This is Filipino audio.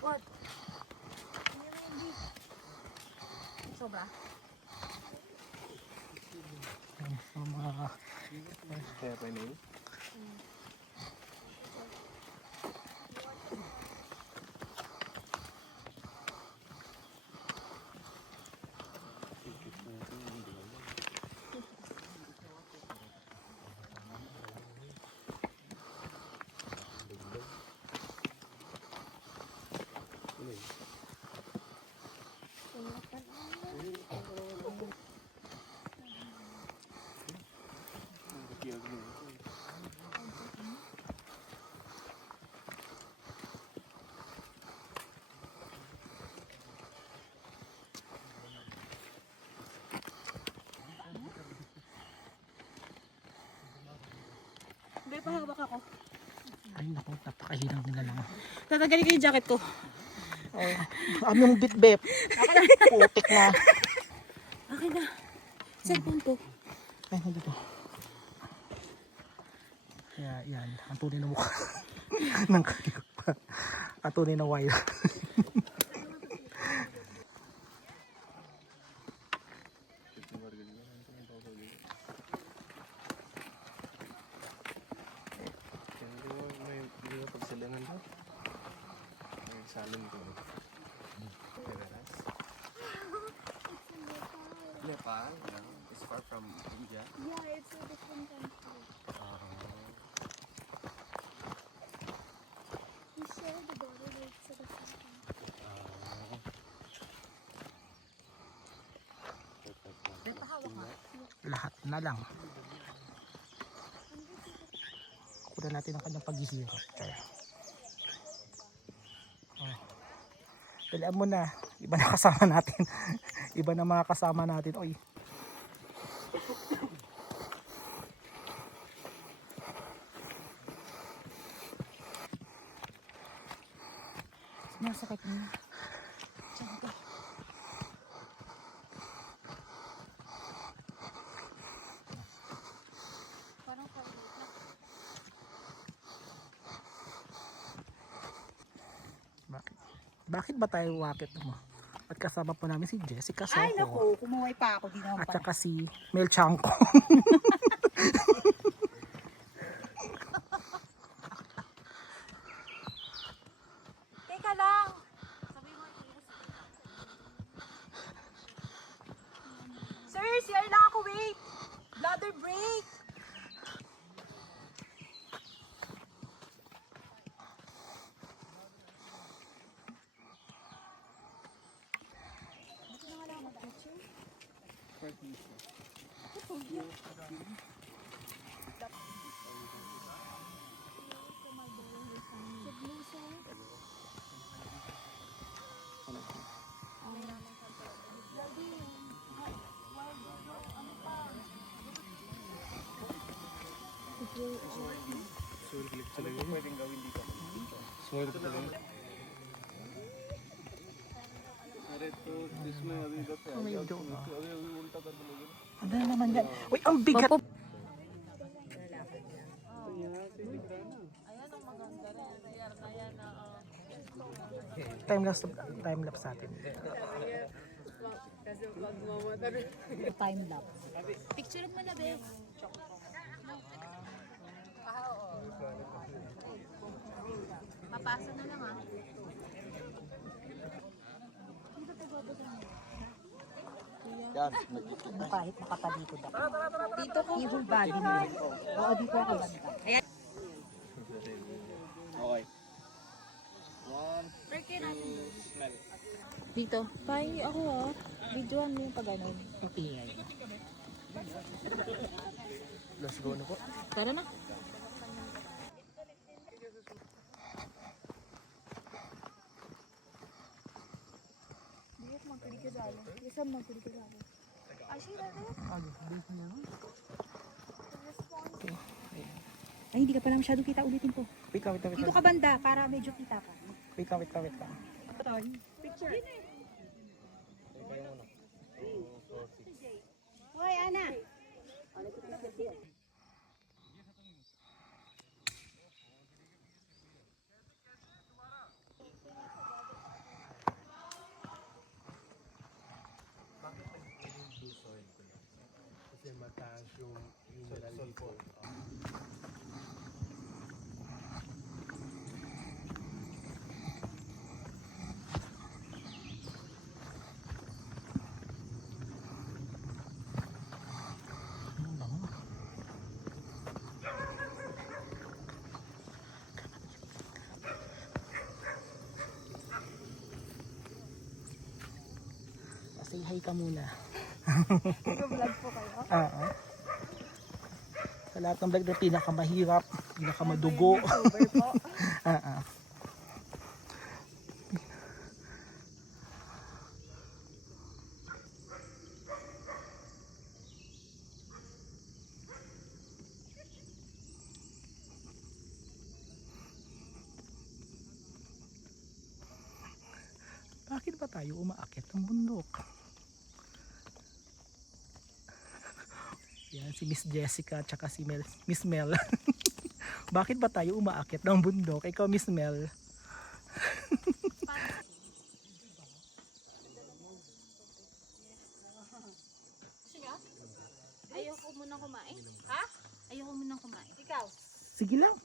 What? Sobra? Kaya pa yun. Hindi, pahawak ako. Ay naku, napakahinang nila lang. Tatanggalin ko yung jacket ko. Yung bitbep. Putik na. Akin na. Cellphone ko. Ay, nandito. Kaya yan, ang tunay na mukha ng kayop. Ang tunay na wire. Nepal, it's far from India. Yeah, it's a different country. We share the border with a different country. Lahat na lang. Kunin natin ang kanyang paghihirap. Kaya. Pilaan mo na. Iba na kasama natin. Iba na mga kasama natin. Oy. Nasakit mo. Diyan ka. Parang kalit na. Bakit ba tayo wakit mo? At kasama po namin si Jessica Soho. Ay, naku. Kumuhay pa ako. Di naman At pa. saka si Mel Chanko. Teka lang. Sabi mo, Sir, CR lang ako. Wait. Bladder break. Pwedeng gawin dito. Small talaga. अरे तो इसमें अभी इधर से May doon. अभी अभी उल्टा कर दूंगा Ano na naman yan? Uy, ang bigat! Time lapse natin. Time lapse. Picture mo na, be. Papasa na lang, ah. Kahit makatalikod ako. Dito ko. Yung body mo. Oo, dito ako banda. Ayan. Okay. Smell. Dito. Tayo ako, ah. Videoan mo yung pag-anon. Okay. Let's go na po. Tara na. Ay, hindi ka pala masyado kita. Ulitin ko. Wait lang, wait lang, wait Dito lang. ka banda para medyo kita ka. Wait lang, wait lang, wait lang. Picture. Hoy, Ana. Kasi mataas yung mineral dito. Say hi ka muna. Nag-vlog po kayo? Oo. Sa lahat ng vlog na pinakamahirap, pinakamadugo. YouTuber po. Oo. Bakit ba tayo umaakyat ng bundok? Yan, si Miss Jessica at saka si Miss Mel. Bakit ba tayo umaakyat ng bundok? Ikaw, Miss Mel. Ayoko munang kumain. Ha? Ayoko munang kumain. Ikaw? Sige lang.